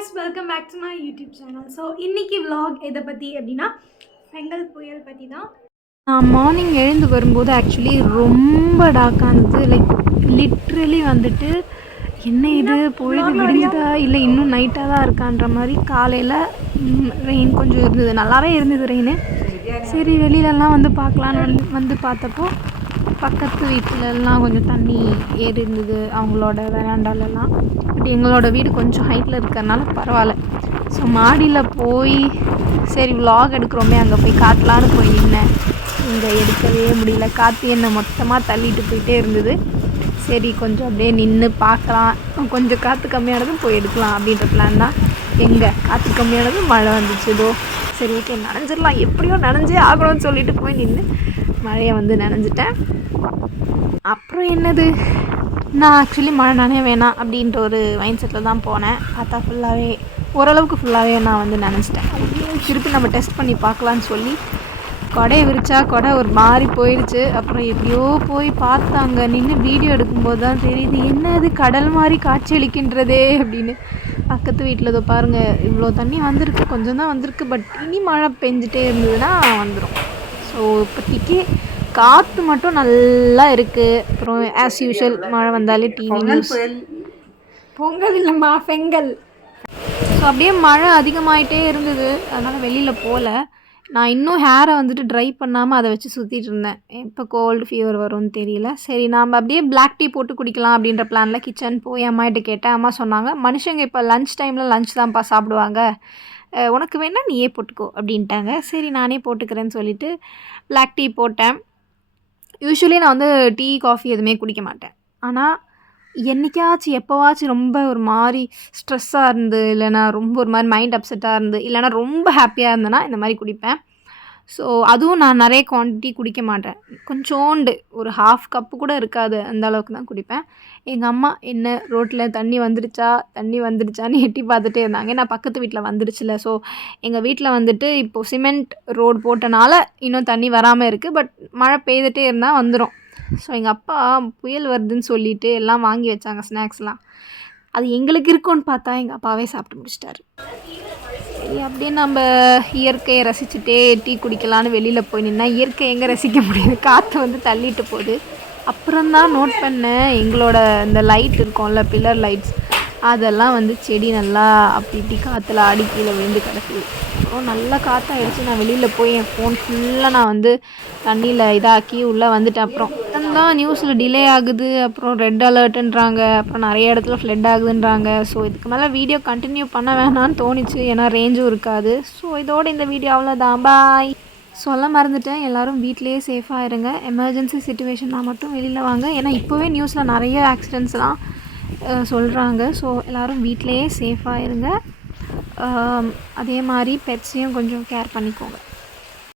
guys, welcome back to my YouTube channel. So இன்னைக்கு vlog எதை பற்றி அப்படின்னா பெங்கல் புயல் பற்றி தான். நான் மார்னிங் எழுந்து வரும்போது ஆக்சுவலி ரொம்ப டார்க்காக இருந்தது. லைக் லிட்ரலி வந்துட்டு என்ன இது பொழுது விடிஞ்சுதா இல்லை இன்னும் நைட்டாக தான் இருக்கான்ற மாதிரி. காலையில் ரெயின் கொஞ்சம் இருந்தது, நல்லாவே இருந்தது ரெயின். சரி வெளியிலலாம் வந்து பார்க்கலான்னு வந்து பார்த்தப்போ பக்கத்து வீட்டிலலாம் கொஞ்சம் தண்ணி ஏறி இருந்தது, அவங்களோட வெராண்டாலெல்லாம். பட் எங்களோட வீடு கொஞ்சம் ஹைட்டில் இருக்கிறதுனால பரவாயில்ல. ஸோ மாடியில் போய் சரி vlog எடுக்கிறோமே அங்கே போய் காட்டலான்னு போய் நின்னேன். இங்கே எடுக்கவே முடியல, காற்று என்னை மொத்தமாக தள்ளிட்டு போயிட்டே இருந்தது. சரி கொஞ்சம் அப்படியே நின்று பார்க்கலாம், கொஞ்சம் காற்று கம்மியானதும் போய் எடுக்கலாம் அப்படின்ற பிளான் தான். எங்கே காற்று கம்மியானதும் மழை வந்துச்சு. இதோ சரி ஓகே நனைஞ்சிடலாம், எப்படியோ நனைஞ்சே ஆகணும்னு சொல்லிட்டு போய் நின்று மழையை வந்து நனைஞ்சிட்டேன். அப்புறம் என்னது, நான் ஆக்சுவலி மழை நனைய வேணாம் அப்படின்ற ஒரு மைண்ட் செட்டில் தான் போனேன். பார்த்தா ஃபுல்லாகவே ஓரளவுக்கு ஃபுல்லாகவே நான் வந்து நினச்சிட்டேன். திருப்பி நம்ம டெஸ்ட் பண்ணி பார்க்கலான்னு சொல்லி கொடையை விரிச்சா கொடை ஒரு மாதிரி போயிடுச்சு. அப்புறம் எப்படியோ போய் பார்த்தாங்க, நின்று வீடியோ எடுக்கும்போது தான் தெரியுது என்ன அது கடல் மாதிரி காட்சியளிக்கின்றதே அப்படின்னு. பக்கத்து வீட்டில் இதோ பாருங்கள் இவ்வளோ தண்ணி வந்திருக்கு, கொஞ்சம் தான் வந்திருக்கு. பட் இனி மழை பெஞ்சிட்டே இருந்ததுன்னா வந்துடும். ஸோ இப்போதைக்கு காற்று மட்டும் நல்லா இருக்குது. அப்புறம் ஆஸ் யூஷுவல் மழை வந்தாலே டிவி நியூஸ். பொங்கல் இல்லைம்மா பெங்கல். ஸோ அப்படியே மழை அதிகமாகிட்டே இருந்தது, அதனால் வெளியில் போகல. நான் இன்னும் ஹேரை வந்துட்டு ட்ரை பண்ணாமல் அதை வச்சு சுற்றிட்டு இருந்தேன். எப்போ கோல்டு ஃபீவர் வரும்னு தெரியல. சரி நாம் அப்படியே பிளாக் டீ போட்டு குடிக்கலாம் அப்படின்ற பிளானில் கிச்சன் போய் அம்மாகிட்ட கேட்டேன். அம்மா சொன்னாங்க மனுஷங்க இப்போ லன்ச் டைமில் லன்ச் தான்ப்பா சாப்பிடுவாங்க, உனக்கு வேணால் நீயே போட்டுக்கோ அப்படின்ட்டாங்க. சரி நானே போட்டுக்கிறேன்னு சொல்லிவிட்டு பிளாக் டீ போட்டேன். யூஸ்வலி நான் வந்து டீ காஃபி எதுவுமே குடிக்க மாட்டேன். ஆனால் என்றைக்காச்சும் எப்போவாச்சும் ரொம்ப ஒரு மாதிரி ஸ்ட்ரெஸ்ஸாக இருந்து, இல்லைனா ரொம்ப ஒரு மாதிரி மைண்ட் அப்செட்டாக இருந்து, இல்லைனா ரொம்ப ஹாப்பியாக இருந்தேன்னா இந்த மாதிரி குடிப்பேன். ஸோ அதுவும் நான் நிறைய குவான்டிட்டி குடிக்க மாட்டேன், கொஞ்சோண்டு ஒரு 1/2 கப்பு கூட இருக்காது, அந்த அளவுக்கு தான் குடிப்பேன். எங்கள் அம்மா என்ன ரோட்டில் தண்ணி வந்துடுச்சான்னு எட்டி பார்த்துட்டே இருந்தாங்க. நான் பக்கத்து வீட்டில் வந்துடுச்சுல. ஸோ எங்கள் வீட்டில் வந்துட்டு இப்போது சிமெண்ட் ரோடு போட்டனால இன்னும் தண்ணி வராமல் இருக்குது. பட் மழை பெய்துகிட்டே இருந்தால் வந்துடும். ஸோ எங்கள் அப்பா புயல் வருதுன்னு சொல்லிட்டு எல்லாம் வாங்கி வச்சாங்க ஸ்நாக்ஸ்லாம். அது எங்களுக்கு இருக்கும்னு பார்த்தா எங்கள் அப்பாவே சாப்பிட்டு முடிச்சிட்டாரு. சரி அப்படியே நம்ம இயற்கையை ரசிச்சுட்டே டீ குடிக்கலான்னு வெளியில் போய் நின்னா இயற்கை எங்கே ரசிக்க முடியுது, காற்று வந்து தள்ளிட்டு போகுது. அப்புறம்தான் நோட் பண்ணேன், எங்களோட இந்த லைட் இருக்கும்ல பில்லர் லைட்ஸ், அதெல்லாம் வந்து செடி நல்லா அப்படி இப்படி காற்றுல ஆடி கீழே விழுந்து கிடக்குது. அப்புறம் நல்லா காற்றாயிடுச்சு. நான் வெளியில் போய் என் ஃபோன் ஃபுல்லாக நான் வந்து தண்ணியில் இதாக்கி உள்ளே வந்துட்டேன். அப்புறம் தான் நியூஸில் டிலே ஆகுது, அப்புறம் ரெட் அலர்ட்டுன்றாங்க, அப்புறம் நிறைய இடத்துல ஃப்ளட் ஆகுதுன்றாங்க. ஸோ இதுக்கு மேலே வீடியோ கண்டினியூ பண்ண வேணான்னு தோணிச்சு, ஏன்னா ரேஞ்சும் இருக்காது. ஸோ இதோட இந்த வீடியோ அவ்வளோதான், பாய். சொல்ல மறந்துட்டேன், எல்லோரும் வீட்டிலேயே சேஃபாக இருங்க. எமர்ஜென்சி சுச்சுவேஷனாக மட்டும் வெளியில் வாங்க, ஏன்னா இப்போவே நியூஸில் நிறைய ஆக்சிடெண்ட்ஸ்லாம் சொல்கிறாங்க. ஸோ எல்லோரும் வீட்டிலையே சேஃபாக இருங்க. அதே மாதிரி பெட்ஸையும் கொஞ்சம் கேர் பண்ணிக்கோங்க.